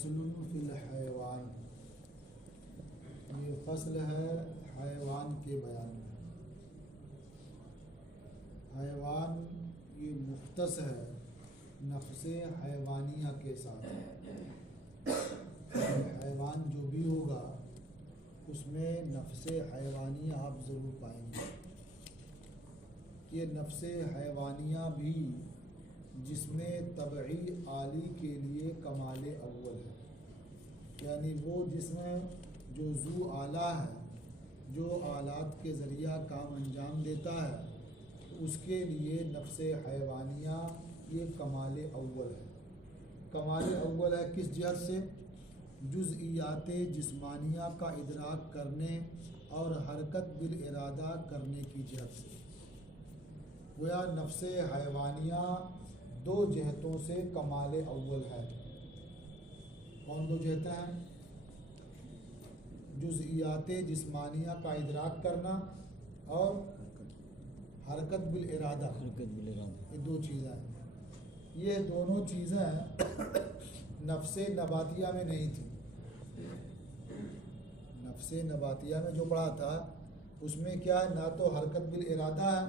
फस्लुन fill हैवान। ये फसल है हैवान के बयान में। हैवान ये मुख्तस है नफ्से हैवानिया के साथ। हैवान जो भी होगा उसमें नफ्से हैवानिया आप ज़रूर पाएंगे। ये नफ्से हैवानिया भी जिसमें तबई आली के लिए कमाल अव्वल है, यानी वो जिसमें जो ज़ू आला है, जो आलात के ज़रिया काम अंजाम देता है, उसके लिए नफ्से हैवानिया ये कमाल अव्वल है। कमाल अव्वल है किस जहत से? जुज़इयात जिस्मानिया का इदराक करने और हरकत बिल इरादा करने की जहत से। गोया नफ्से हैवानिया दो जहतों से कमाल अव्वल है। कौन दो जहतें हैं? जुज़इयात जिस्मानिया का इदराक करना और हरकत बिल इरादा, ये दो चीज़ें हैं। ये दोनों चीज़ें नफ्से नबातिया में नहीं थी। नफ्से नबातिया में जो पढ़ा था उसमें क्या है, ना तो हरकत बिल इरादा है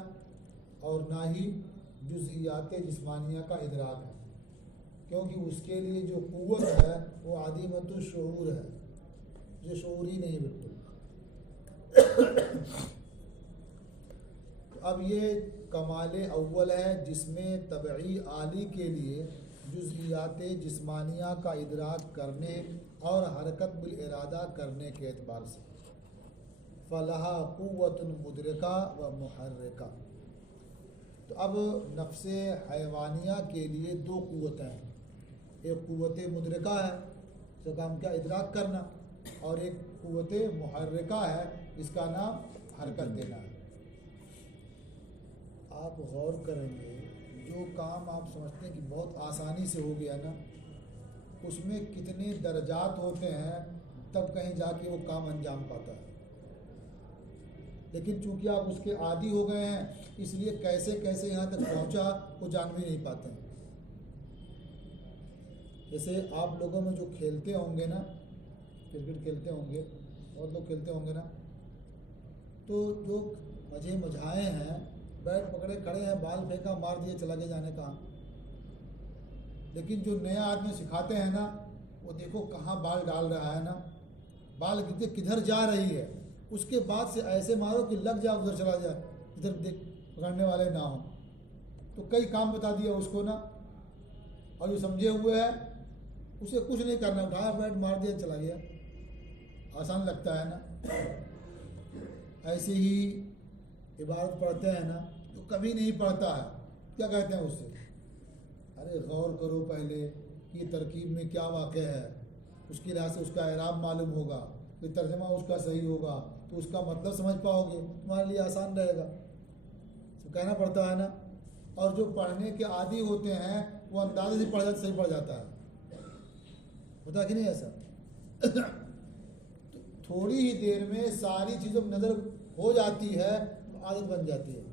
और ना ही जुज़इयात जिस्मानिया का इदराक है, क्योंकि उसके लिए जो क़ुव्वत है वो आदिमतुश शऊर है, जो शऊरी नहीं बिल्कुल। तो अब ये कमाल अव्वल है जिसमें तबई आली के लिए जुज़इयात जिस्मानिया का इदराक करने और हरकत बिल इरादा करने के एतबार से फ़लहा क़ुव्वतुन मुदरिका व मुहर्रिका। तो अब नफ्से हैवानिया के लिए दो क़ुव्वतें हैं। एक क़ुव्वत मुदरिका है, इसका काम क्या, इदराक करना, और एक क़ुव्वत मुहर्रिका है, इसका नाम हरकत देना है। आप गौर करेंगे, जो काम आप समझते हैं कि बहुत आसानी से हो गया ना, उसमें कितने दर्जात होते हैं, तब कहीं जाके वो काम अंजाम पाता है। लेकिन चूंकि आप उसके आदी हो गए हैं, इसलिए कैसे कैसे यहाँ तक पहुँचा वो जान भी नहीं पाते हैं। जैसे आप लोगों में जो खेलते होंगे ना, क्रिकेट खेलते होंगे और लोग खेलते होंगे ना, तो जो मजे मझाए हैं, बैट पकड़े खड़े हैं, बाल फेंका, मार दिए, चला गया जाने कहाँ। लेकिन जो नया आदमी सिखाते हैं ना, वो देखो कहाँ बाल डाल रहा है ना, बाल किधर जा रही है, उसके बाद से ऐसे मारो कि लग जाए, उधर चला जाए, इधर देख पकड़ने वाले ना हो। तो कई काम बता दिया उसको ना, और जो समझे हुए है उसे कुछ नहीं करना, उठाया बैट मार दिया, चला गया। आसान लगता है ना। ऐसे ही इबारत पढ़ते हैं ना, तो कभी नहीं पढ़ता है, क्या कहते हैं उससे, अरे गौर करो पहले कि तरकीब में क्या वाक़या है, उसकी लिहाज से उसका एराब मालूम होगा, तो तर्जमा उसका सही होगा, तो उसका मतलब समझ पाओगे, तुम्हारे लिए आसान रहेगा। तो कहना पड़ता है ना। और जो पढ़ने के आदी होते हैं वो अंदाजे से पढ़ जाते, सही पढ़ जाता है, होता कि नहीं ऐसा? तो थोड़ी ही देर में सारी चीज़ों में नज़र हो जाती है, तो आदत बन जाती है।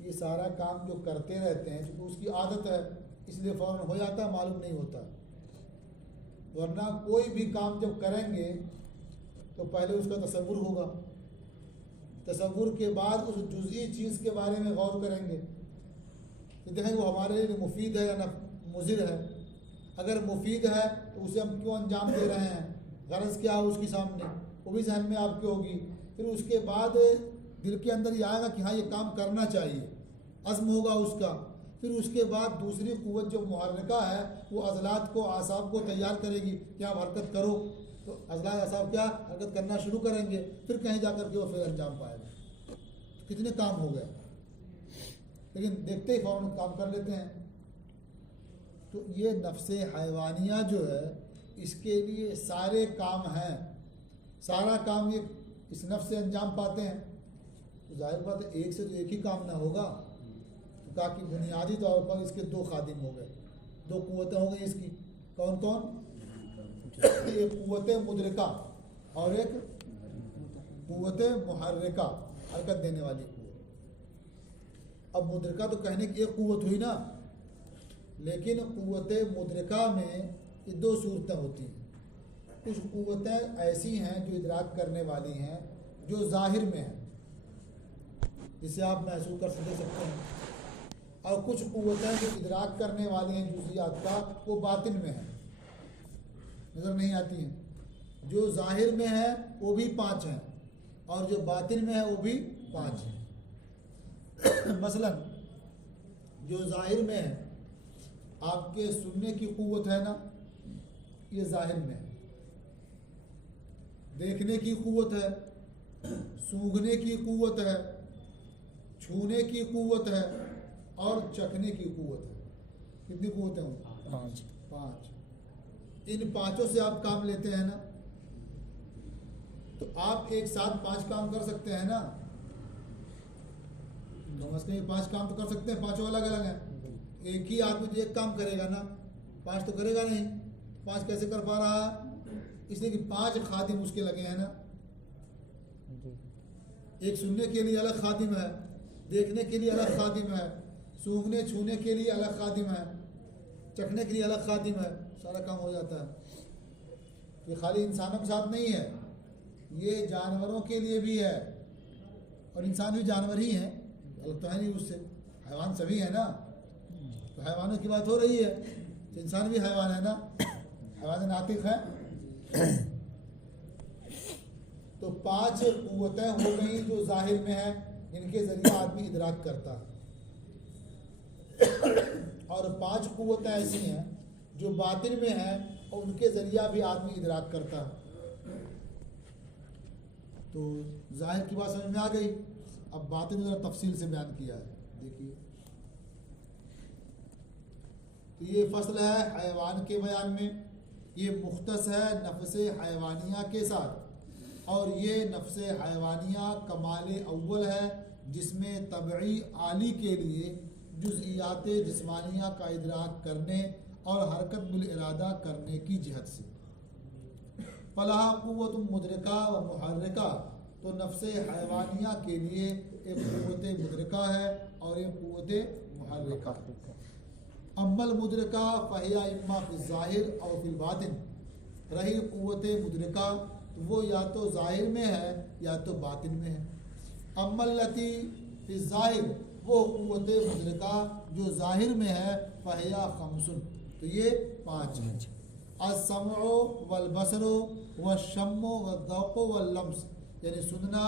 ये सारा काम जो करते रहते हैं, क्योंकि उसकी आदत है, इसलिए फ़ौरन हो जाता है, मालूम नहीं होता। वरना कोई भी काम जब करेंगे तो पहले उसका तसव्वुर होगा, तसव्वुर के बाद उस जुज़ई चीज़ के बारे में गौर करेंगे कि देखें वो हमारे लिए मुफीद है या ना मुज़िर है। अगर मुफीद है तो उसे हम क्यों अंजाम दे रहे हैं, गरज क्या है उसके सामने, वो भी जहन में आपके होगी। फिर उसके बाद दिल के अंदर ये आएगा कि हाँ ये काम करना चाहिए, अज़्म होगा उसका। फिर उसके बाद दूसरी क़ुव्वत जो मुहर्रिका है, वो अज़लात को, आसाब को तैयार करेगी कि आप हरकत करो, तो अज़लात आसाब क्या हरकत करना शुरू करेंगे, फिर कहीं जा कर के वो फिर अंजाम पाएगा। तो कितने काम हो गए, लेकिन देखते ही फ़ौरन काम कर लेते हैं। तो ये नफ्से हैवानिया जो है, इसके लिए सारे काम हैं, सारा काम ये इस नफ्स से अंजाम पाते हैं। तो जाहिर बात है एक से तो एक ही काम ना होगा, तो कहा कि बुनियादी तौर पर इसके दो खादिम हो गए, दो क़ुव्वतें हो गई इसकी। कौन कौन? एक क़ुव्वत मुदरिका और एक क़ुव्वत मुहर्रिका, हरकत देने वाली क़ुव्वत। अब मुदरिका तो कहने की एक क़ुव्वत हुई ना, लेकिन क़ुव्वत मुदरिका में ये दो सूरतें होती हैं। कुछ क़ुव्वतें ऐसी हैं जो इदराक करने वाली हैं, जो ज़ाहिर में हैं, जिसे आप महसूस कर सकते हैं, और कुछ क़ुव्वतें जो इदराक करने वाली हैं जुज़ियात का, वो बातिन में हैं, नज़र नहीं आती हैं। जो ज़ाहिर में है वो भी 5 हैं, और जो बातिन में है वो भी 5 हैं। मसलन जो ज़ाहिर में है, आपके सुनने की क़ुव्वत है ना, ये ज़ाहिर में है। देखने की क़ुव्वत है, सूंघने की क़ुव्वत है, छूने की क़ुव्वत है, और चखने की क़ुव्वत है। कितनी क़ुव्वतें होंगी? 5। इन 5 से आप काम लेते हैं ना, तो आप एक साथ 5 काम कर सकते हैं ना। समझ के 5 काम तो कर सकते हैं, 5 अलग अलग हैं। एक ही आदमी तो एक काम करेगा ना, 5 तो करेगा नहीं। 5 कैसे कर पा रहा है? इसलिए कि 5 खादिम उसके लगे हैं ना। एक सुनने के लिए अलग खादिम है, देखने के लिए अलग खादिम है, सूंघने छूने के लिए अलग खादिम है, चखने के लिए अलग खादिम है। सारा काम हो जाता है। ये खाली इंसानों के साथ नहीं है, ये जानवरों के लिए भी है। और इंसान भी जानवर ही हैं, अलग तो है नहीं उससे। हैवान सभी है ना, तो हैवानों की बात हो रही है, तो इंसान भी हैवान है ना, हैवान नातिक है। तो 5 क़ुव्वतें हो गई जो ज़ाहिर में है, जिनके ज़रिए आदमी इदराक करता है। और 5 क़ुव्वतें ऐसी हैं जो बातिन में हैं, और उनके ज़रिया भी आदमी इदराक करता है। तो ज़ाहिर की बात समझ में आ गई। अब बातिन ज़रा तफसील से बयान किया है, देखिए। तो ये फसल है हैवान के बयान में, ये मुख्तस है नफ्स हैवानिया के साथ, और ये नफ्स हैवानिया कमाल अव्वल है, जिसमें तबई आली के लिए जुज़इयात जिस्मानिया का इदराक करने और हरकत बिल इरादा करने की जहत से। फलाह क़ुव्वत मुदरिका व मुहर्रिका, तो नफ्स हैवानिया के लिए एक क़ुव्वत मुदरिका है और एक क़ुव्वत मुहर्रिका। अम्मल मुदरिका फ़हिया इम्मा फ़िल ज़ाहिर और फ़िल बातिन, रही क़ुव्वत मुदरिका तो वो या तो ज़ाहिर में है या तो बातिन में है। अम्मल लती फ़िल ज़ाहिर, वो क़ुव्वत मुदरिका जो ज़ाहिर में है, फ़हिया खमसुन, तो ये 5 हैं। अस्समउ वल बसरु व शम्मु व ज़ौक़ु वल लम्स, यानी सुनना,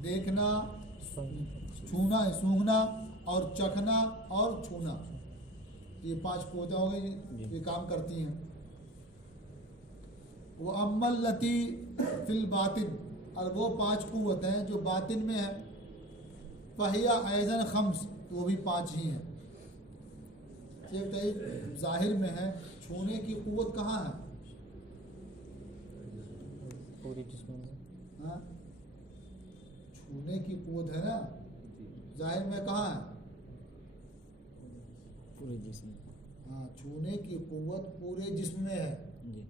देखना, छूना, सूंघना, और चखना और छूना। ये 5 क़ुव्वतें हो गई, ये काम करती हैं। वो अम्मल लती फिल बातिन, और वो 5 क़ुव्वतें जो बातिन में है, फ़हिया ऐज़न खम्स, तो वो भी 5 ही हैं। ये बताइए, ज़ाहिर में है, छूने की क़ुव्वत कहाँ है? पूरे जिस्म में। हाँ, छूने की क़ुव्वत है ना, ज़ाहिर में कहाँ है? पूरे जिस्म। हाँ, छूने की क़ुव्वत पूरे जिस्म में है। जी।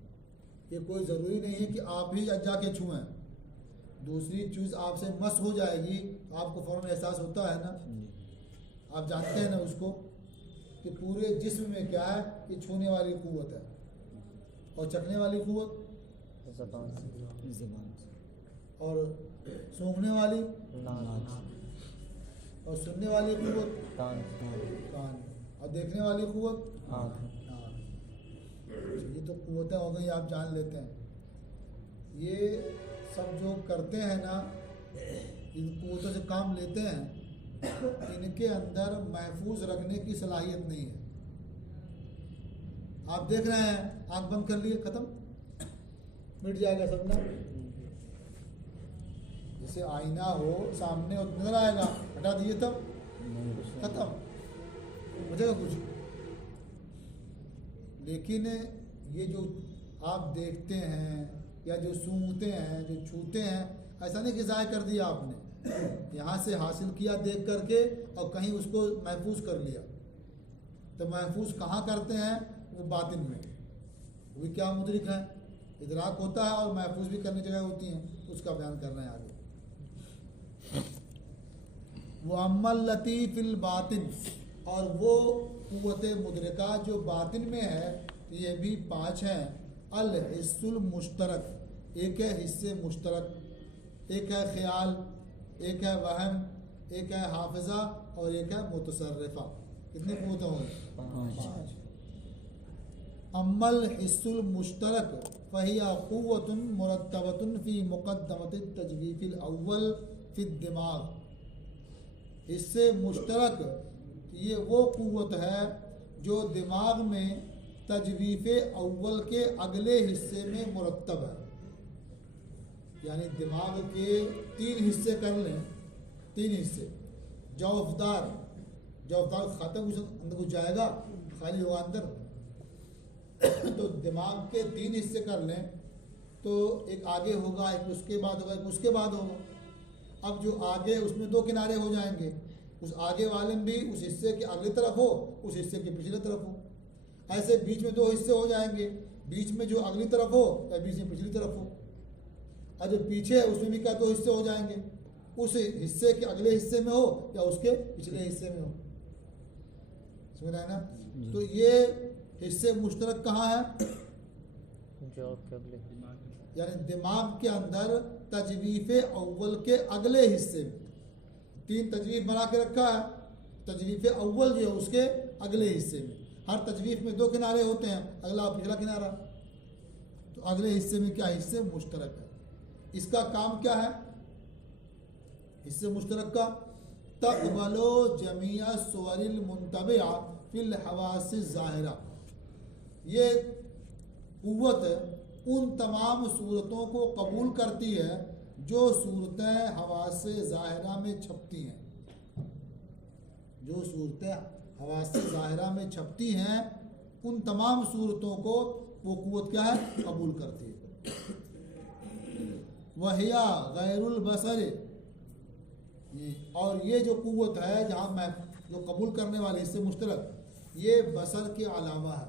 ये कोई ज़रूरी नहीं है कि आप ही जाके छुएं। दूसरी चीज़ आपसे मस हो जाएगी तो आपको फ़ौरन एहसास होता है ना, आप जानते हैं ना उसको, कि पूरे जिस्म में क्या है, ये छूने वाली क़ुव्वत है। और चखने वाली क़ुव्वत ज़बान से। और सूंघने वाली, नाक। और सुनने वाली क़ुव्वत कान। कान, और देखने वाली क़ुव्वत आँख। ये तो क़ुव्वतें हो गई, आप जान लेते हैं। ये सब जो करते हैं ना, इन क़ुव्वतों से काम लेते हैं, इनके अंदर महफूज रखने की सलाहियत नहीं है। आप देख रहे हैं, आँख बंद कर लिए, ख़त्म, मिट जाएगा सपना। जैसे आईना हो सामने और नजर आएगा, हटा दिए तब खत्म, बचेगा कुछ? लेकिन ये जो आप देखते हैं या जो सूंघते हैं, जो छूते हैं, ऐसा नहीं कि ज़ाया कर दिया आपने, यहाँ से हासिल किया देख करके और कहीं उसको महफूज कर लिया। तो महफूज कहाँ करते हैं? वो बातिन में। वो भी क्या मुदरिक है, इदराक होता है, और महफूज भी करने जगह होती हैं, उसका बयान कर रहे हैं आगे। वो अम्मल लतीफ़िल बातिन, और वो क़ुव्वत मुदरिका जो बातिन में है, तो ये भी 5 हैं। अल हिस्सुल मुश्तरक, एक है हिस्से मुश्तरक, एक है ख्याल, एक है वहम, एक है हाफिजा और एक है मुतसर्रिफा। कितने कुव्वतें होंगे? 5। अम्मल हिस्सुल मुश्तरक फहिया कुव्वतुन मुरत्तबतुन फी मुक़द्दमति तजवीफ़िल अव्वल फी दिमाग। हिस्से मुश्तरक ये वो कुव्वत है जो दिमाग में तजवीफ़ अव्वल के अगले हिस्से में मुरत्तब है। यानी दिमाग के 3 हिस्से कर लें, 3 हिस्से। जौफदार खाता कुछ अंदर कुछ जाएगा, खाली होगा अंदर। तो दिमाग के 3 हिस्से कर लें तो एक आगे होगा, एक उसके बाद होगा, एक उसके बाद होगा। अब जो आगे उसमें 2 किनारे हो जाएंगे, उस आगे वाले में भी उस हिस्से के अगली तरफ हो, उस हिस्से के पिछली तरफ हो। ऐसे बीच में 2 हिस्से हो जाएंगे, बीच में जो अगली तरफ हो या बीच में पिछली तरफ हो। और जो पीछे है उसमें भी क्या 2 हिस्से हो जाएंगे, उस हिस्से के अगले हिस्से में हो या उसके पिछले हिस्से में हो। समझ रहे हैं ना? तो ये हिस्से मुश्तरक कहाँ है? जो आपके अगले यानी दिमाग के अंदर तजवीफ़े अव्वल के अगले हिस्से में 3 तजवीफ़ बना के रखा है। तजवीफ़े अव्वल जो है उसके अगले हिस्से में, हर तजवीफ़ में 2 किनारे होते हैं, अगला पिछला किनारा। तो अगले हिस्से में क्या हिस्से मुश्तरक है। इसका काम क्या है हिस्से मुश्तरक का? तक़बलो जमीआ सुवरिल मुंतबिआ फिल हवास ज़ाहिरा। ये कुव्वत उन तमाम सूरतों को कबूल करती है जो सूरतें हवास ज़ाहिरा में छपती हैं। जो सूरतें हवास ज़ाहिरा में छपती हैं उन तमाम सूरतों को वो कुव्वत क्या है? कबूल करती है। वहिया गैरुल बसर, और ये जो कुव्वत है जहाँ मैं जो कबूल करने वाले हिस्से मुश्तरक, ये बसर के अलावा है।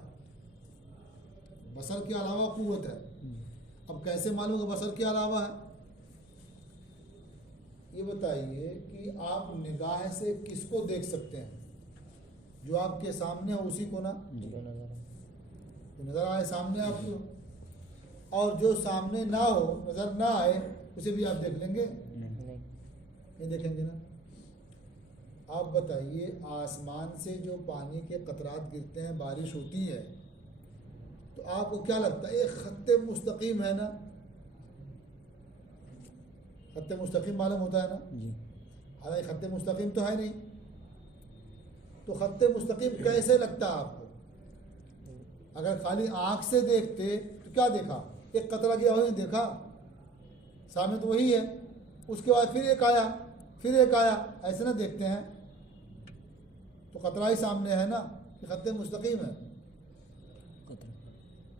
बसर के अलावा कुव्वत है। अब कैसे मालूम कि बसर के अलावा है? ये बताइए कि आप निगाह से किसको देख सकते हैं? जो आपके सामने है उसी को ना, तो नज़र आए सामने आपको। और जो सामने ना हो, नज़र ना आए, उसे भी आप देख लेंगे? नहीं देखेंगे ना। आप बताइए आसमान से जो पानी के कतरात गिरते हैं, बारिश होती है, तो आपको क्या लगता है? एक खत्ते मुस्तकीम है ना? खत्ते मुस्तकीम मालूम होता है ना? हालांकि खत्ते मुस्तकीम तो है नहीं। तो खत्ते मुस्तकीम कैसे लगता है आपको? अगर खाली आंख से देखते तो क्या देखा? एक कतरा गया वही देखा, सामने तो वही है। उसके बाद फिर एक आया, फिर एक आया, ऐसे ना देखते हैं। तो कतरा ही सामने है ना, कि खत्ते मुस्तकीम है?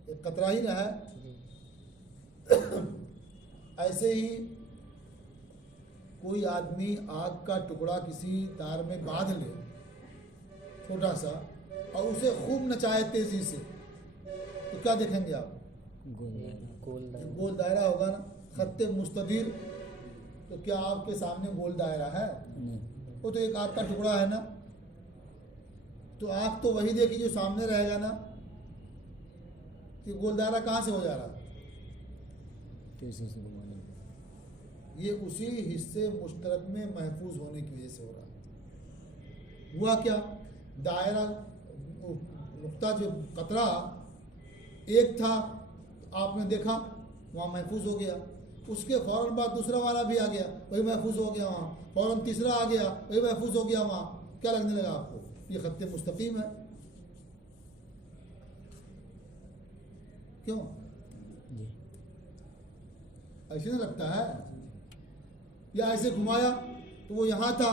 एक कतरा ही ना है। ऐसे ही कोई आदमी आग का टुकड़ा किसी तार में बांध ले छोटा सा, और उसे खूब नचाए तेजी से, तो क्या देखेंगे आप? गोल दायरा होगा ना। खत्ते मुस्तदीर, तो क्या आपके सामने गोल दायरा है? वो तो एक आग का टुकड़ा है ना। तो आग तो वही देखी जो सामने रहेगा ना, कि गोल दायरा कहाँ से हो जा रहा? ये उसी हिस्से मुश्तरक में महफूज होने की वजह से हो रहा। हुआ क्या? दायरा नुक्ता जो कतरा एक था, आपने देखा वहाँ महफूज हो गया। उसके फ़ौरन बाद दूसरा वाला भी आ गया, वही महफूज हो गया वहाँ। फ़ौरन तीसरा आ गया, वही महफूज हो गया वहाँ। क्या लगने लगा आपको? ये खत्ते मुस्तकीम है। क्यों ऐसे नहीं लगता है? या ऐसे घुमाया तो वो यहाँ था,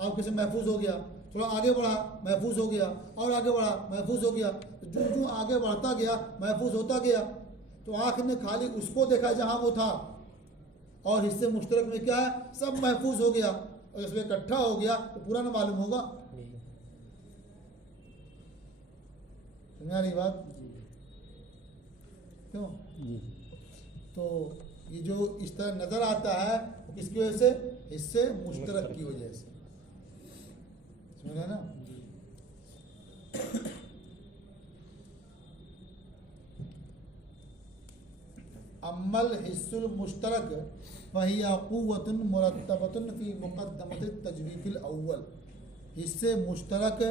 आपके से महफूज हो गया, थोड़ा आगे बढ़ा महफूज हो गया, और आगे बढ़ा महफूज हो गया। तो जो जो आगे बढ़ता गया महफूज होता गया। तो आँख ने खाली उसको देखा जहाँ वो था, और हिस्से मुश्तरक में क्या है? सब महफूज हो गया। और इसमें इकट्ठा हो गया तो पूरा ना मालूम होगा। समझा नहीं बात? क्यों? तो ये जो इस तरह नज़र आता है वो किसकी वजह से? हिस्से मुश्तरक की वजह से। समझा ना? अम्मल हिस्सुल मुश्तरक वहिया क़ुव्वतुन मुरत्तबतुन फ़ी मुक़द्दमतित तजवीफ़िल अव्वल। हिस्से मुश्तरक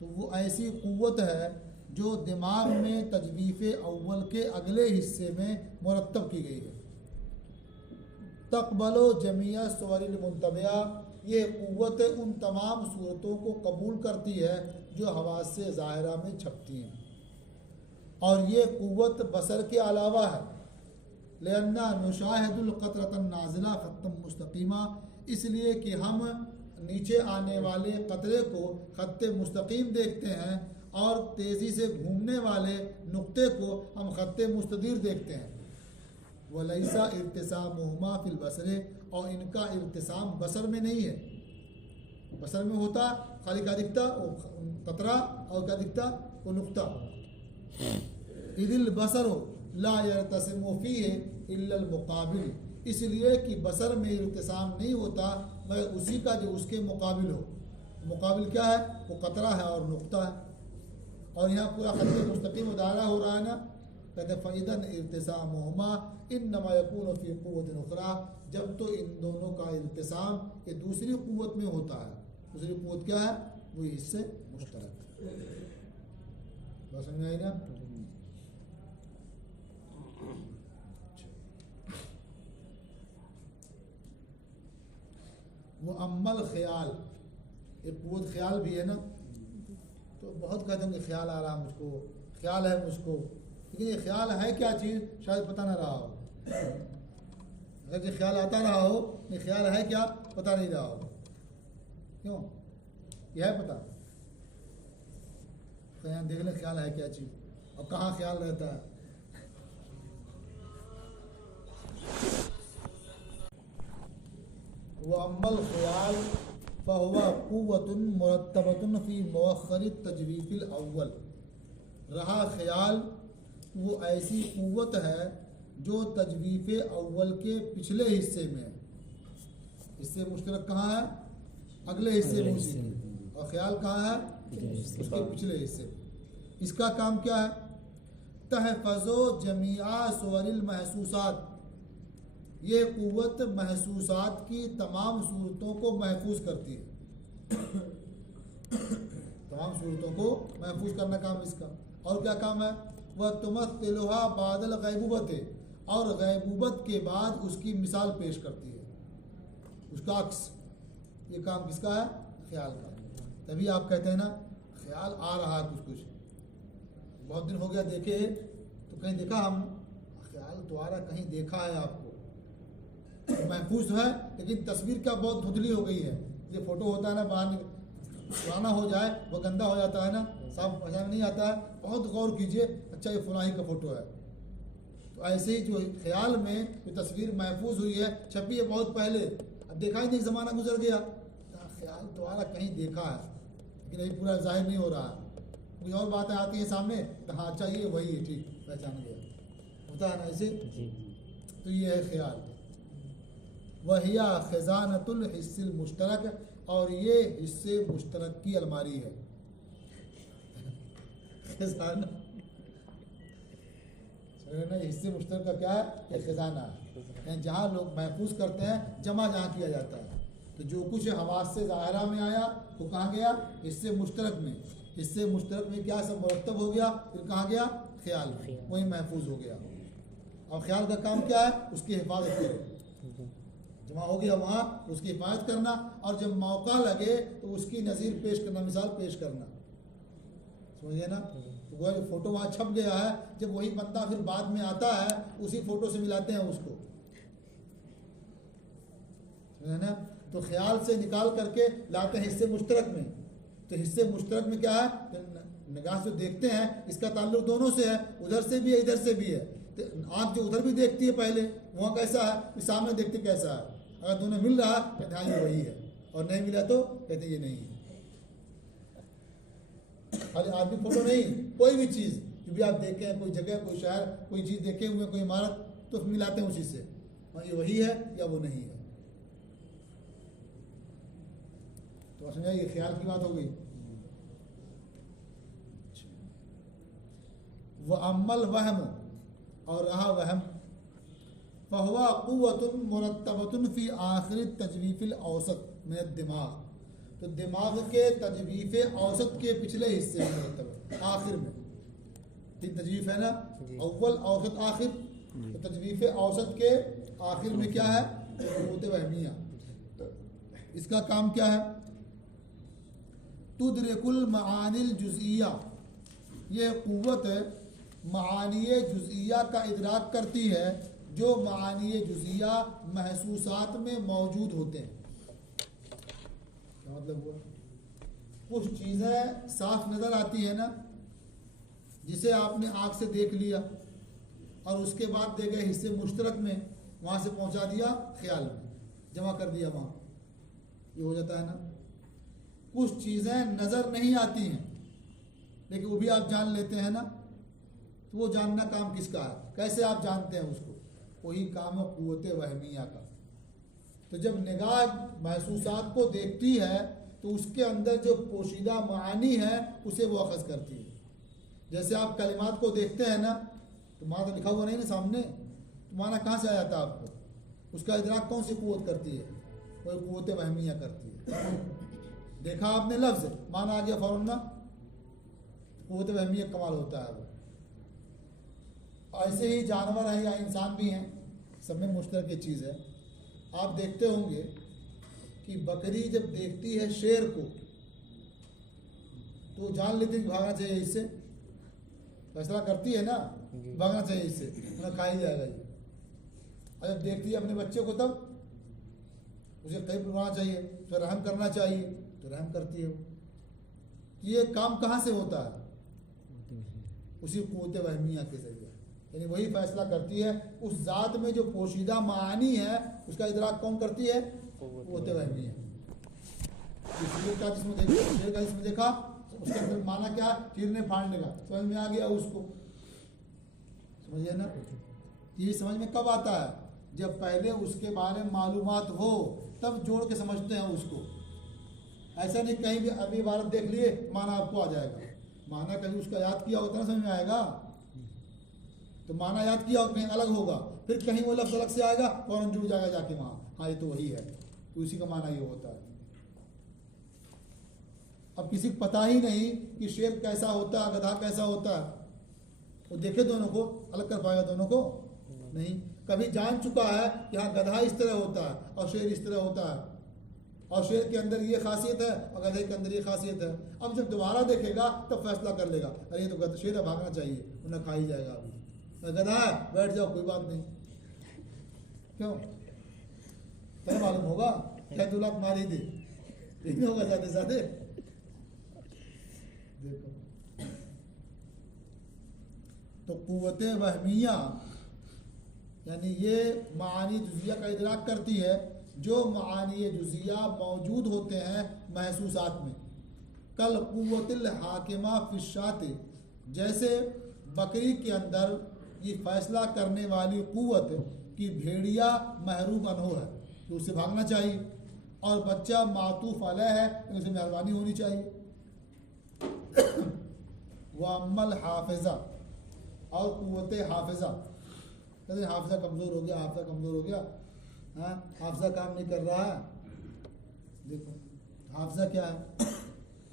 तो वो ऐसी क़ुव्वत है जो दिमाग में तजवीफ़ अव्वल के अगले हिस्से में मुरत्तब की गई है। तक़बलो जमिया सुवरिल मुंतबिया, ये क़ुव्वत उन तमाम सूरतों को कबूल करती है जो हवास से ज़ाहिरा में छपती हैं, और ये क़ुव्वत बसर के अलावा है। लिअन्ना नुशाहिदुल क़तरतन नाज़िला ख़त्तम मुस्तक़ीमा, इसलिए कि हम नीचे आने वाले कतरे को ख़त्ते मुस्तकीम देखते हैं, और तेज़ी से घूमने वाले नुक्ते को हम ख़त्ते मुस्तदीर देखते हैं। वलैसा इर्तिसामुहुमा फिल बसरे, और इनका इर्तिसाम बसर में नहीं है। बसर में होता खाली क्या दिखता, वो कतरा, और क्या दिखता, वो नुक्ता। इदिल बसरो ला यर्तसिमु फीहि इल्लल मुकाबिल, इसलिए कि बसर में इर्तिसाम नहीं होता मगर उसी का जो उसके मुकाबिल हो। मुकाबिल क्या है, वो कतरा है और नुक्ता है। और यहाँ पूरा खत्ते मुस्तकीम मुदारा हो रहा है ना, कहते फ़इदन इर्तिसामुहुमा इन्नमा यकूनु फ़ी क़ुव्वतिन उख़रा, जब तो इन दोनों का इर्तिसाम ये दूसरी क़ुव्वत में होता है। दूसरी क़ुव्वत क्या है, वो इससे मुश्तरक। बात समझ आई ना? वो अम्मल ख्याल, एक क़ुव्वत ख्याल भी है ना, तो बहुत कहते हैं कि ख्याल आ रहा मुझको, ख्याल है मुझको, लेकिन ये ख्याल है क्या चीज़ शायद पता ना रहा हो। अगर ये ख्याल आता रहा हो, ये ख्याल है क्या पता नहीं रहा हो। क्यों, यह है पता, तो यहाँ देख लें ख्याल है क्या चीज़ और कहाँ ख्याल रहता है। वो अम्मल ख्याल फ़हुवा क़ुव्वतुन मुरत्तबतुन फ़ी मुअख़्ख़रित तजवीफ़िल अव्वल, रहा ख्याल वो ऐसी क़ुव्वत है जो तजवीफ़ अव्वल के पिछले हिस्से में है। हिस्से मुश्तरक कहाँ है, अगले हिस्से में उसी में, और ख्याल कहाँ है, उसके पिछले हिस्से। इसका काम क्या है, तहफ़्ज़ो जमीआ सुवरिल महसूसात, ये क़ुव्वत महसूसात की तमाम सूरतों को महफूज करती है। तमाम सूरतों को महफूज करना काम इसका। और क्या काम है, वह तुमस्सिलुहा बादल गैबूबत, और गैबूबत के बाद उसकी मिसाल पेश करती है, उसका अक्स। ये काम किसका है, ख्याल का। तभी आप कहते हैं ना ख्याल आ रहा है कुछ कुछ, बहुत दिन हो गया देखे तो कहीं देखा हम, ख्याल तो आ रहा, कहीं देखा है आपको। तो महफूज है, लेकिन तस्वीर क्या बहुत धुंधली हो गई है। ये फ़ोटो होता है ना, बाहर पुराना हो जाए वो गंदा हो जाता है ना, साफ पहचान नहीं आता है। बहुत गौर कीजिए, अच्छा ये फलाही का फ़ोटो है। तो ऐसे ही जो ख्याल में जो तस्वीर महफूज हुई है, छपी है बहुत पहले, अब देखा ही नहीं, ज़माना गुजर गया, ख्याल तो आ रहा कहीं देखा है, लेकिन अभी पूरा जाहिर नहीं हो रहा है। कोई और बातें आती हैं सामने तो हाँ अच्छा ये वही है, ठीक पहचान गया, होता है ना ऐसे। तो ये है ख्याल। वहिया खजानतुल हिस्सिल मुश्तरक, और ये हिस्से मुश्तरक की अलमारी है। खजाना ना, हिस्से मुश्तरक का क्या है, ये खजाना है, जहाँ लोग महफूज करते हैं, जमा जहाँ किया जाता है। तो जो कुछ हवास से ज़ाहिरा में आया वो कहाँ गया, हिस्से मुश्तरक में। हिस्से मुश्तरक में क्या सब मुरत्तब हो गया, फिर कहाँ गया, ख्याल में, वही महफूज हो गया। और ख्याल का काम क्या है, उसकी हिफाजत करो। जमा हो गया वहाँ, उसकी हिफाजत करना, और जब मौका लगे तो उसकी नज़ीर पेश करना, मिसाल पेश करना, समझिए ना। तो वो जो फ़ोटो वहाँ छप गया है, जब वही बंदा फिर बाद में आता है उसी फ़ोटो से मिलाते हैं उसको, समझे ना। तो ख्याल से निकाल करके लाते हैं हिस्से मुश्तरक में। तो हिस्से मुश्तरक में क्या है, तो निगाह से देखते हैं, इसका ताल्लुक दोनों से है, उधर से भी है इधर से भी है। तो आँख जो उधर भी देखती है पहले, वहाँ कैसा है, सामने देखते कैसा है। अगर दोनों मिल रहा कहते हाँ ये वही है, और नहीं मिला तो कहते ये नहीं है। खाली आदमी फोटो नहीं, कोई भी चीज़ जो भी आप देखें, कोई जगह, कोई शहर, कोई चीज़ देखे हुए, कोई इमारत, तो मिलाते हैं उसी से, हाँ ये वही है या वो नहीं है। तो समझा, ये ख्याल की बात हो गई। वह अम्मल वहम, और रहा वहम, फ़हुवा क़ुव्वतुन मुरत्तबतुन फ़ी आखिर तजवीफ़िल औसत में दिमाग, तो दिमाग के तजवीफ़ औसत के पिछले हिस्से में मुरत्तब है, आखिर में। तीन तजवीफ़ है ना, जी। अव्वल औसत आखिर, तो तजवीफ़ औसत के आखिर में क्या है, क़ुव्वत वहमिया। इसका काम क्या है, तुदरिकुल मआनिल जुज़इया, ये क़ुव्वत मानिय जुज़इया का इदराक करती है जो मानिय जुज़इया महसूसात में मौजूद होते हैं। क्या मतलब हुआ, कुछ चीज़ें साफ नज़र आती है ना, जिसे आपने आँख से देख लिया और उसके बाद दे गए हिस्से मुश्तरक में, वहाँ से पहुँचा दिया ख्याल में, जमा कर दिया वहाँ, ये हो जाता है ना। कुछ चीज़ें नज़र नहीं आती हैं लेकिन वो भी आप जान लेते हैं ना, तो वो जानना काम किसका है, कैसे आप जानते हैं उसको, वही काम है क़ुव्वत वहमिया का। तो जब निगाह महसूसात को देखती है तो उसके अंदर जो पोशीदा मानी है उसे वो अखज़ करती है। जैसे आप कलिमात को देखते हैं ना, तो माना तो लिखा हुआ नहीं ना सामने, तो माना कहाँ से आ जाता है आपको, उसका इदराक कौन सी क़ुव्वत करती है, वही क़ुव्वत वहमिया करती है। देखा आपने लफ्ज़, माना आ गया फ़ौरन ना, क़ुव्वत वहमिया कमाल होता है वो। ऐसे ही जानवर हैं या इंसान भी हैं, सब में मुश्तरक ये चीज़ है। आप देखते होंगे कि बकरी जब देखती है शेर को तो जान लेती है कि भागना चाहिए इससे, फैसला करती है ना, भागना चाहिए इससे, वरना खा ही जाएगा ये। और जब देखती है अपने बच्चे को तब उसे कहीं बुलाना चाहिए, तो रहम करना चाहिए, तो रहम करती है वो। ये काम कहाँ से होता है, उसी क़ुव्वत वहमिया के ज़रिए। यानी वही फैसला करती है, उस ज़ात में जो पोशीदा मानी है उसका इदराक कौन करती है, क़ुव्वत वहमिया। शेर का जिसमें देखा, शेर का जिसमें देखा, उसके अंदर माना क्या, चीरने फाड़ने का, समझ में आ गया उसको, समझिए ना। ये समझ में कब आता है, जब पहले उसके बारे में मालूमात हो तब जोड़ के समझते हैं उसको। ऐसा नहीं कहीं भी अभी इबारत देख लिए माना आपको आ जाएगा, माना कहीं उसका याद किया होता ना समझ में आएगा, तो माना याद किया कहीं अलग होगा, फिर कहीं वो लफ्ज़ अलग से आएगा फौरन जुड़ जाएगा जाके वहाँ, हाँ ये तो वही है, तो उसी का माना ये होता है। अब किसी को पता ही नहीं कि शेर कैसा होता है, गधा कैसा होता है, वो देखे दोनों को अलग कर पाएगा, दोनों को नहीं। कभी जान चुका है कि हाँ गधा इस तरह होता है और शेर इस तरह होता है, और शेर के अंदर ये खासियत है और गधे के अंदर ये खासियत है। अब जब दोबारा देखेगा तब फैसला कर लेगा, अरे ये तो गधा शेर है, भागना चाहिए, उन्हें खा ही जाएगा। अभी गधा है, बैठ जाओ कोई बात नहीं, क्यों क्या मालूम होगा, क्या दुलात मारी दे, नहीं होगा ज़्यादा ज़्यादा। देखो तो क़ुव्वत वहमिया यानी ये मानी जुज़िया का इदराक करती है जो मानी जुज़िया मौजूद होते हैं महसूसात में। कल क़ुव्वतिल हाकिमा फ़िश्शात, जैसे बकरी के अंदर ये फैसला करने वाली क़ुव्वत कि भेड़िया महरूम अनहो है तो उसे भागना चाहिए, और बच्चा मातूफ़ अलैह है तो उसे मेहरबानी होनी चाहिए। वअम्मल हाफ़िज़ा, और क़ुव्वत हाफ़िज़ा, कहते हाफ़िज़ा कमज़ोर हो गया, हाफ़िज़ा कमज़ोर हो गया, हाँ हाफ़िज़ा काम नहीं कर रहा है। देखो हाफ़िज़ा क्या है,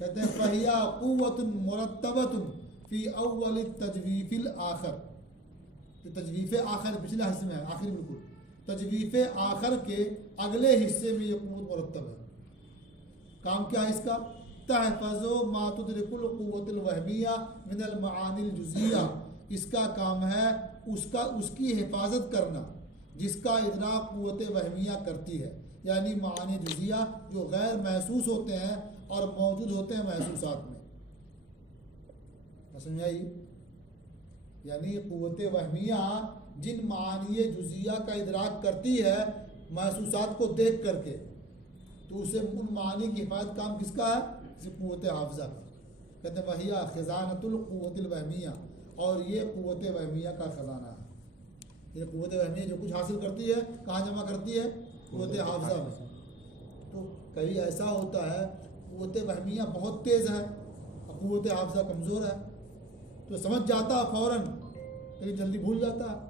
कहते हैं फ़हिया क़ुव्वतुन मुरत्तबतुन फ़ी अव्वल तजवीफ़िल आखिर, तो तजवीफ़ आखिर पिछले हिस्से में है, आखिर बिल्कुल तजवीफ़ आखिर के अगले हिस्से में ये क़ुव्वत मुरत्तब है। काम क्या है इसका, तहफ़ज़ु मा तुदरिकुल क़ुव्वतुल वहमिया मिनल मआनिल जुज़िया, इसका काम है उसकी हिफाजत करना जिसका इदराक क़ुव्वत वहमिया करती है, यानी मानी जुज़िया जो गैर महसूस होते हैं और मौजूद होते हैं महसूसात में। समझ आई, यानी क़ुव्वत वहमिया जिन मानी जुज़िया का इदराक करती है महसूसात को देख करके, तो उसे उन मानी की हिफाजत काम किसका है, क़ुव्वत हाफ़िज़ा का। कहते हैं वहिया ख़ज़ानतुल क़ुव्वतिल वहमिया, और ये क़ुव्वत वहमिया का ख़ज़ाना है। ये क़ुव्वत वहमिया जो कुछ हासिल करती है कहाँ जमा करती है, क़ुव्वत हाफ़िज़ा में। तो कभी ऐसा होता है क़ुव्वत वहमिया बहुत तेज़ है और क़ुव्वत हाफ़िज़ा कमज़ोर है, तो समझ जाता है फ़ौरन लेकिन जल्दी भूल जाता है।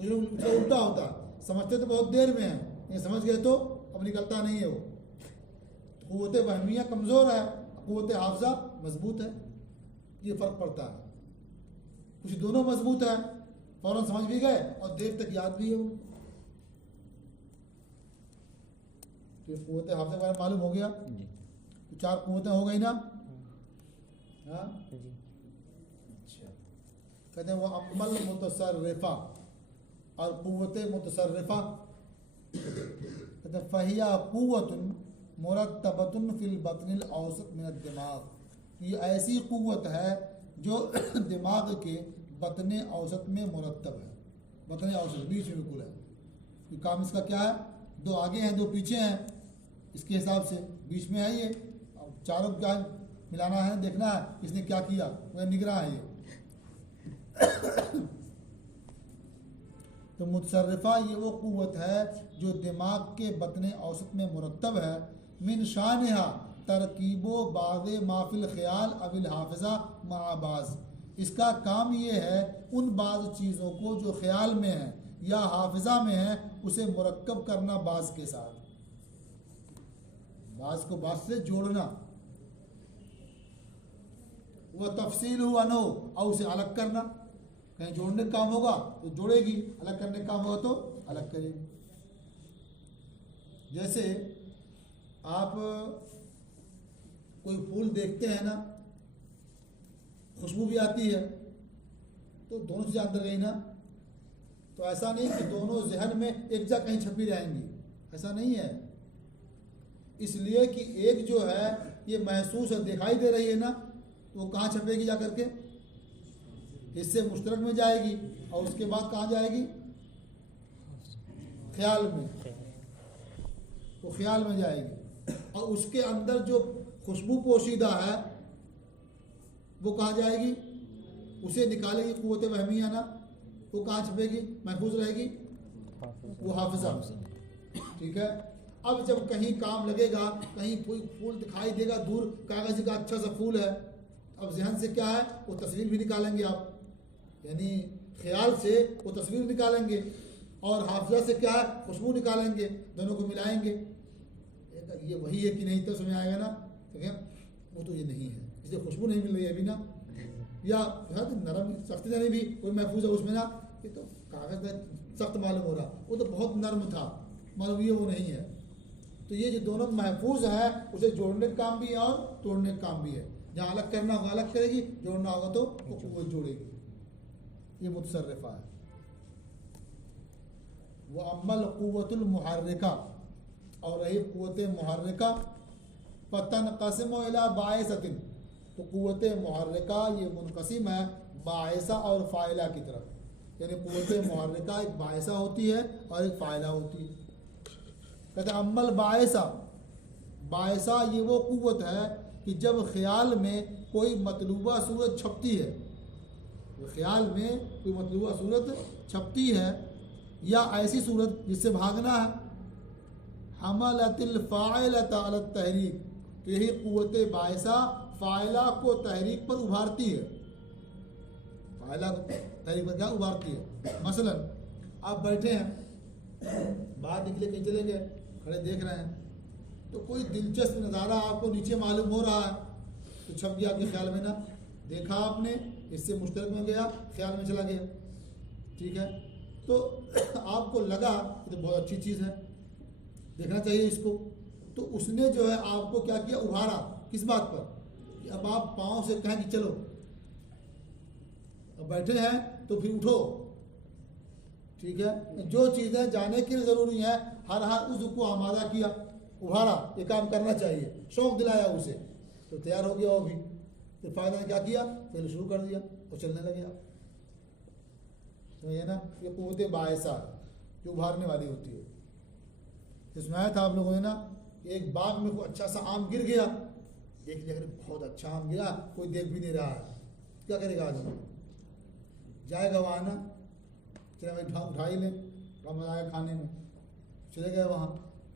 उसका उल्टा होता है, समझते तो बहुत देर में है, ये समझ गए तो अब निकलता नहीं है वो। क़ुव्वत वहमिया कमज़ोर है, क़ुव्वत हाफ़िज़ा मजबूत है, ये फ़र्क पड़ता है। कुछ दोनों मजबूत है, फ़ौरन समझ भी गए और देर तक याद भी है वो। तो ये क़ुव्वत हाफ़िज़ा के बारे में मालूम हो गया। तो 4 क़ुव्वतें हो गई ना। हाँ जी। अच्छा, कहते हैं वो अम्मल मुतसर्रिफ़ा, और क़ुव्वत मुतसर्रिफ़ा कहते हैं फ़हिया क़ुव्वतुन मुरत्तबतुन फ़िल बत्निल औसत मिन दिमाग। ये ऐसी क़ुव्वत है जो दिमाग के बतने औसत में मुरत्तब है। बतने औसत बीच में बिल्कुल है। ये काम इसका क्या है, 2 आगे हैं 2 पीछे हैं, इसके हिसाब से बीच में है ये। अब चारों क्या मिलाना है, देखना है इसने क्या किया, वह निगरान है ये। तो मुतसर्रिफ़ा ये वो क़ुव्वत है जो दिमाग के बतने औसत में मुरत्तब है। मिन शानिहा तरकीबो बाज़ माफिल ख़याल अबिल हाफ़िज़ा माबाज़। इसका काम ये है उन बाज़ चीज़ों को जो ख़याल में है या हाफ़िज़ा में है उसे मुरक्कब करना बाज़ के साथ, बाज़ को बाज़ से जोड़ना। वह तफसील हुआ नो, और उसे अलग करना। कहीं जोड़ने का काम होगा तो जोड़ेगी, अलग करने का काम होगा तो अलग करेगी। जैसे आप कोई फूल देखते हैं ना, खुशबू भी आती है, तो दोनों चीज़ें अंदर गई ना। तो ऐसा नहीं कि दोनों जहन में एक जगह कहीं छपी रहेंगी, ऐसा नहीं है। इसलिए कि एक जो है ये महसूस है, दिखाई दे रही है ना, तो वो कहाँ छपेगी जा करके, हिस्से मुश्तरक में जाएगी, और उसके बाद कहाँ जाएगी, ख्याल में, वो ख्याल में जाएगी। और उसके अंदर जो खुशबू पोशीदा है वो कहाँ जाएगी, उसे निकालेगी क़ुव्वत वहमिया ना, वो कहाँ छपेगी, महफूज रहेगी, वो हाफ़िज़ा। ठीक है। अब जब कहीं काम लगेगा, कहीं कोई फूल दिखाई देगा दूर, कागज़ का अच्छा सा फूल है, अब जहन से क्या है, वो तस्वीर भी निकालेंगे आप, यानी ख्याल से वो तस्वीर निकालेंगे, और हाफ़िज़ा से क्या है, खुशबू निकालेंगे, दोनों को मिलाएंगे, ये वही है कि नहीं, तो समझ आएगा ना। ठीक है, वो तो ये नहीं है, इसलिए खुशबू नहीं मिल रही है अभी ना, या नरम सख्त नहीं भी कोई महफूज है उसमें ना, ये तो कागज़ में सख्त मालूम हो रहा, वो तो बहुत नरम था, मालूम ये वो नहीं है। तो ये जो दोनों महफूज है, उसे जोड़ने का काम भी है और तोड़ने का काम भी है। जहाँ अलग करना होगा अलग करेगी, जोड़ना होगा तो वो जोड़ेगी। ये मुतसर्रिफ़ा है। वो अम्मल क़ुव्वतुल मुहर्रिका, और रही क़ुव्वत मुहर्रिका, फ़तनक़सिमु इला बाइसतिन। तो क़ुव्वत मुहर्रिका ये मुनक़सिम है बाइसा और फ़ाइला की तरफ, यानी क़ुव्वत मुहर्रिका एक बाइसा होती है और एक फ़ाइला होती है। कहते हैं अम्मल बाइसा, बाइसा ये वो क़ुव्वत है कि जब ख़याल में कोई मतलूबा सूरत छपती है, ख़याल में कोई मतलूबा सूरत छपती है, या ऐसी सूरत जिससे भागना है, हमलतिल फ़ाइलत अला तहरीक। तो यही क़ुव्वत बाइसा फ़ाइला को तहरीक पर उभारती है, फ़ाइला को तहरीक पर क्या उभारती है। मसलन आप बैठे हैं, बाहर निकले कहीं चले गए, खड़े देख रहे हैं, तो कोई दिलचस्प नज़ारा आपको नीचे मालूम हो रहा है, तो छप गया आपके ख्याल में ना, देखा आपने, इससे मुश्तरक में गया, ख्याल में चला गया। ठीक है, तो आपको लगा कि तो बहुत अच्छी चीज़ है, देखना चाहिए इसको, तो उसने जो है आपको क्या किया, उभारा। किस बात पर, कि अब आप पाँव से कहें कि चलो, अब बैठे हैं तो फिर उठो। ठीक है, जो चीज़ें जाने के लिए ज़रूरी हैं, हर हाल उसको आमादा किया, उभारा, ये काम करना चाहिए, शौक़ दिलाया उसे, तो तैयार हो गया वो भी। फिर फ़ायदा ने क्या किया, फिर शुरू कर दिया और चलने लगे आप। समझिए ना, ये क़ुव्वत बाइसा जो उभारने वाली होती है। इसमें आया था आप लोगों ने ना, एक बाग में कोई अच्छा सा आम गिर गया, देख लिया बहुत अच्छा आम गिरा, कोई देख भी नहीं रहा है, क्या करेगा आदमी, जाएगा वहाँ ना, चले भाई उठा ही लें, बड़ा मज़ा आया खाने में, चले गए वहाँ।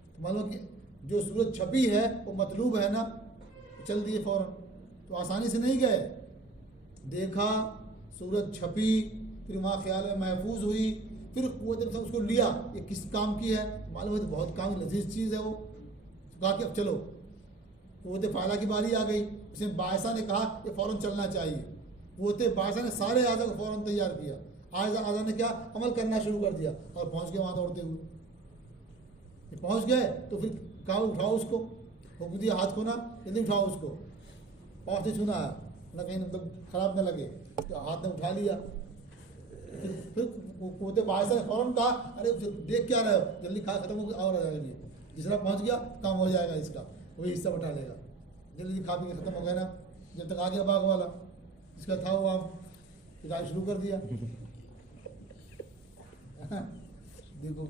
तो मालूम कि जो सूरत छपी है वो मतलूब है ना, चल दिए फ़ौरन, तो आसानी से नहीं गए, देखा सूरत छपी, फिर वहाँ ख्याल में महफूज हुई, फिर कुव्वत नफ्स उसको लिया, ये किस काम की है, मालूम है तो बहुत काम लजीज चीज़ है वो। कहा कि अब चलो, कुव्वत फ़ाइला की बारी आ गई। उसमें बायसा ने कहा कि फ़ौरन चलना चाहिए। कुव्वत बायसा ने सारे आज़ा को फ़ौरन तैयार किया। आज़ा ने क्या अमल करना शुरू कर दिया और पहुँच गए वहाँ दौड़ते हुए। पहुँच गए तो फिर कहा उठाओ उसको, हुक्म दिया हाथ को ना, जल्दी उठाओ उसको। और से छूना है ना, कहीं मतलब ख़राब ना लगे, तो हाथ ने उठा लिया। फिर कुव्वत बायसा ने फ़ौरन कहा अरे देख क्या रहे हो, जल्दी खा खत्म हो गया और आ जाएगा, जिस तरह पहुँच गया काम हो जाएगा, इसका वही हिस्सा बटा लेगा। जल्दी खा पी के ख़त्म हो गया ना, जब तक आ गया बाघ वाला जिसका था वो आम पिटाई शुरू कर दिया। देखो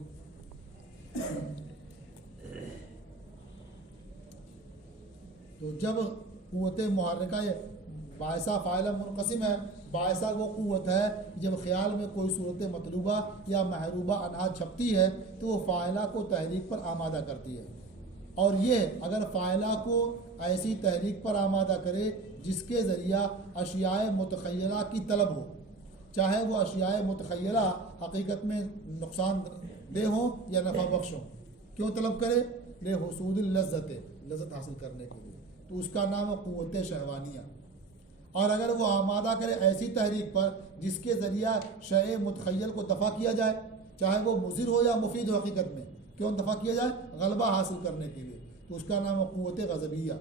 तो जब कुव्वत मुहर्रिका बायसा फ़ाइला मुनक़सिम है। बायसा वो कुव्वत है जब ख़्याल में कोई सूरत मतलूबा या महरूबा अनहा छपती है तो वो फ़ाइला को तहरीक पर आमादा करती है। और ये अगर फ़ाइला को ऐसी तहरीक पर आमादा करे जिसके ज़रिया अशियाए मुतख़य्यला की तलब हो, चाहे वो अशियाए मुतख़य्यला हकीकत में नुकसान दे हो या नफ़ा बख्श हो। क्यों तलब करे? ले हुसूल लज़्ज़त हासिल करने के लिए, तो उसका नाम है कुव्वत शहवानिया। और अगर वो आमादा करे ऐसी तहरीक पर जिसके ज़रिया शय मुतख़य्यल को दफ़ा किया जाए, चाहे वो मुज़िर हो या मुफीद हो, हकीकत में क्यों दफ़ा किया जाए? गलबा हासिल करने के लिए, तो उसका नाम है कुव्वत ग़ज़बिया।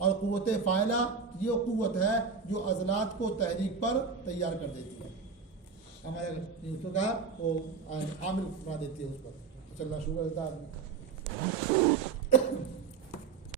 और कुव्वत फ़ाइला ये कुव्वत है जो अज़लात को तहरीक पर तैयार कर देती है। हमारे उसको कहा वो आमिल बना देती है उस पर चलना शुरू करता है आदमी।